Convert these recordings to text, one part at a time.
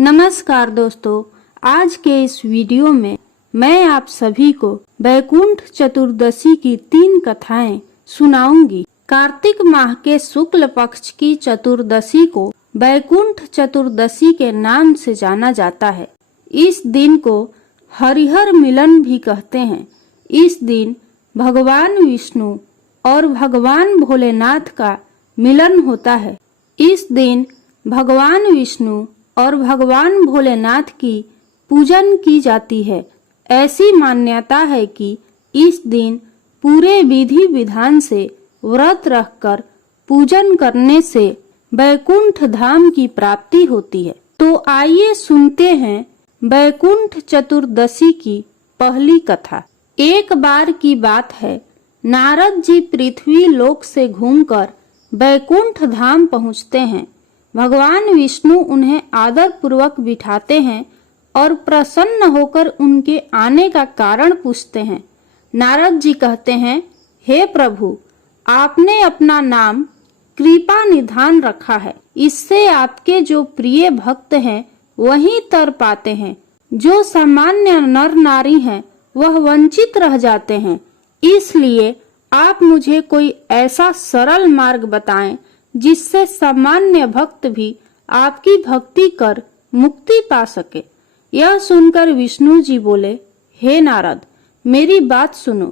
नमस्कार दोस्तों, आज के इस वीडियो में मैं आप सभी को वैकुंठ चतुर्दशी की 3 कथाएं सुनाऊंगी। कार्तिक माह के शुक्ल पक्ष की चतुर्दशी को वैकुंठ चतुर्दशी के नाम से जाना जाता है। इस दिन को हरिहर मिलन भी कहते हैं। इस दिन भगवान विष्णु और भगवान भोलेनाथ का मिलन होता है। इस दिन भगवान विष्णु और भगवान भोलेनाथ की पूजन की जाती है। ऐसी मान्यता है कि इस दिन पूरे विधि विधान से व्रत रखकर पूजन करने से वैकुंठ धाम की प्राप्ति होती है। तो आइए सुनते हैं वैकुंठ चतुर्दशी की पहली कथा। एक बार की बात है, नारद जी पृथ्वी लोक से घूमकर वैकुंठ धाम पहुँचते हैं। भगवान विष्णु उन्हें आदर पूर्वक बिठाते हैं और प्रसन्न होकर उनके आने का कारण पूछते हैं। नारद जी कहते हैं, हे प्रभु, आपने अपना नाम कृपा निधान रखा है। इससे आपके जो प्रिय भक्त हैं वही तर पाते हैं। जो सामान्य नर नारी हैं वह वंचित रह जाते हैं। इसलिए आप मुझे कोई ऐसा सरल मार्ग बताएं जिससे सामान्य भक्त भी आपकी भक्ति कर मुक्ति पा सके। यह सुनकर विष्णु जी बोले, हे नारद, मेरी बात सुनो।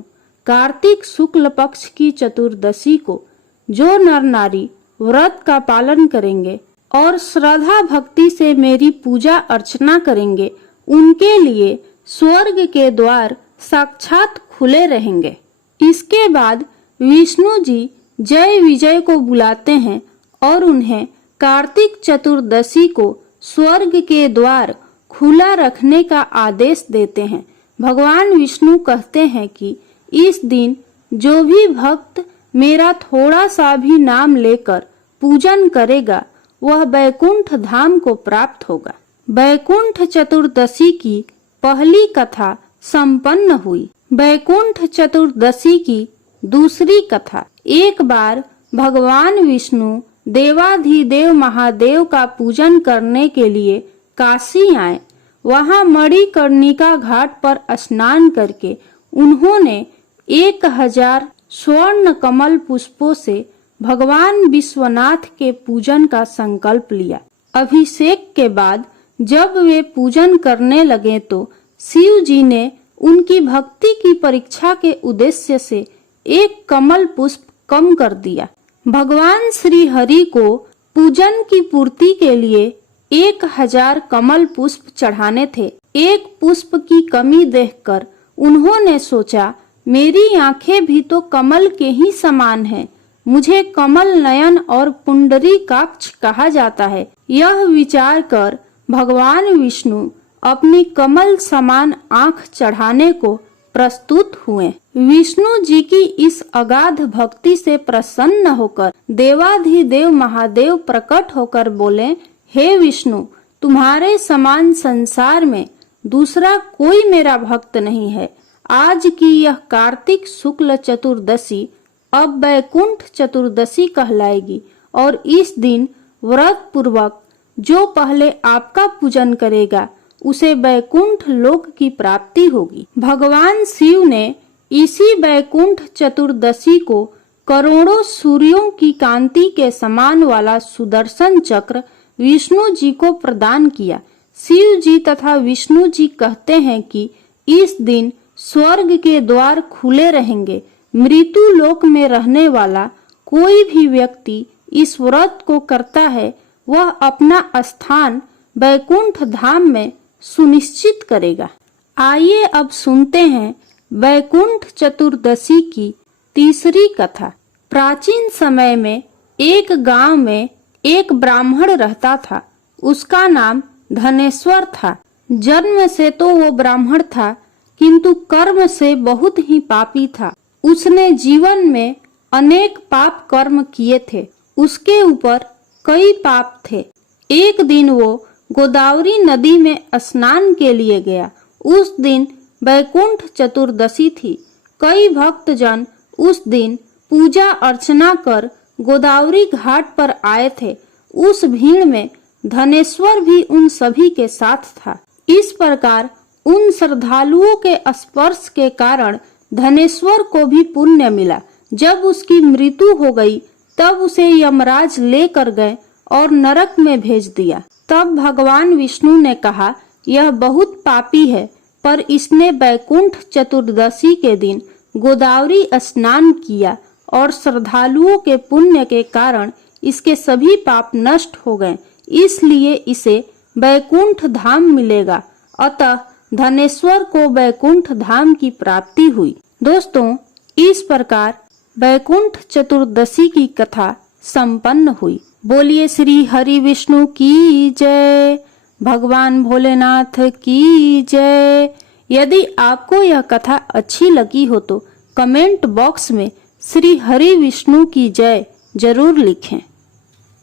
कार्तिक शुक्ल पक्ष की चतुर्दशी को जो नर नारी व्रत का पालन करेंगे और श्रद्धा भक्ति से मेरी पूजा अर्चना करेंगे, उनके लिए स्वर्ग के द्वार साक्षात खुले रहेंगे। इसके बाद विष्णु जी जय विजय को बुलाते हैं और उन्हें कार्तिक चतुर्दशी को स्वर्ग के द्वार खुला रखने का आदेश देते हैं। भगवान विष्णु कहते हैं कि इस दिन जो भी भक्त मेरा थोड़ा सा भी नाम लेकर पूजन करेगा वह वैकुंठ धाम को प्राप्त होगा। वैकुंठ चतुर्दशी की पहली कथा संपन्न हुई। वैकुंठ चतुर्दशी की दूसरी कथा। एक बार भगवान विष्णु देवाधिदेव महादेव का पूजन करने के लिए काशी आए। वहां मणिकर्णिका घाट पर स्नान करके उन्होंने 1000 स्वर्ण कमल पुष्पों से भगवान विश्वनाथ के पूजन का संकल्प लिया। अभिषेक के बाद जब वे पूजन करने लगे तो शिव जी ने उनकी भक्ति की परीक्षा के उद्देश्य से एक कमल पुष्प कम कर दिया। भगवान श्री हरि को पूजन की पूर्ति के लिए 1000 कमल पुष्प चढ़ाने थे। एक पुष्प की कमी देखकर उन्होंने सोचा, मेरी आंखें भी तो कमल के ही समान हैं। मुझे कमल नयन और पुंडरीकाक्ष कहा जाता है। यह विचार कर भगवान विष्णु अपनी कमल समान आंख चढ़ाने को प्रस्तुत हुए। विष्णु जी की इस अगाध भक्ति से प्रसन्न होकर देवाधिदेव महादेव प्रकट होकर बोले, हे विष्णु, तुम्हारे समान संसार में दूसरा कोई मेरा भक्त नहीं है। आज की यह कार्तिक शुक्ल चतुर्दशी अब वैकुंठ चतुर्दशी कहलाएगी और इस दिन व्रत पूर्वक जो पहले आपका पूजन करेगा उसे वैकुंठ लोक की प्राप्ति होगी। भगवान शिव ने इसी वैकुंठ चतुर्दशी को करोड़ों सूर्यों की कांति के समान वाला सुदर्शन चक्र विष्णु जी को प्रदान किया। शिव जी तथा विष्णु जी कहते हैं कि इस दिन स्वर्ग के द्वार खुले रहेंगे। मृत्यु लोक में रहने वाला कोई भी व्यक्ति इस व्रत को करता है वह अपना स्थान वैकुंठ धाम में सुनिश्चित करेगा। आइए अब सुनते हैं वैकुंठ चतुर्दशी की तीसरी कथा। प्राचीन समय में एक गांव में एक ब्राह्मण रहता था। उसका नाम धनेश्वर था। जन्म से तो वो ब्राह्मण था, किंतु कर्म से बहुत ही पापी था। उसने जीवन में अनेक पाप कर्म किए थे। उसके ऊपर कई पाप थे। एक दिन वो गोदावरी नदी में स्नान के लिए गया। उस दिन वैकुंठ चतुर्दशी थी। कई भक्तजन उस दिन पूजा अर्चना कर गोदावरी घाट पर आए थे। उस भीड़ में धनेश्वर भी उन सभी के साथ था। इस प्रकार उन श्रद्धालुओं के स्पर्श के कारण धनेश्वर को भी पुण्य मिला। जब उसकी मृत्यु हो गई तब उसे यमराज लेकर गए और नरक में भेज दिया। तब भगवान विष्णु ने कहा, यह बहुत पापी है, पर इसने बैकुंठ चतुर्दशी के दिन गोदावरी स्नान किया और श्रद्धालुओं के पुण्य के कारण इसके सभी पाप नष्ट हो गए, इसलिए इसे बैकुंठ धाम मिलेगा। अतः धनेश्वर को बैकुंठ धाम की प्राप्ति हुई। दोस्तों, इस प्रकार बैकुंठ चतुर्दशी की कथा संपन्न हुई। बोलिए श्री हरि विष्णु की जय, भगवान भोलेनाथ की जय। यदि आपको यह कथा अच्छी लगी हो तो कमेंट बॉक्स में श्री हरि विष्णु की जय जरूर लिखें।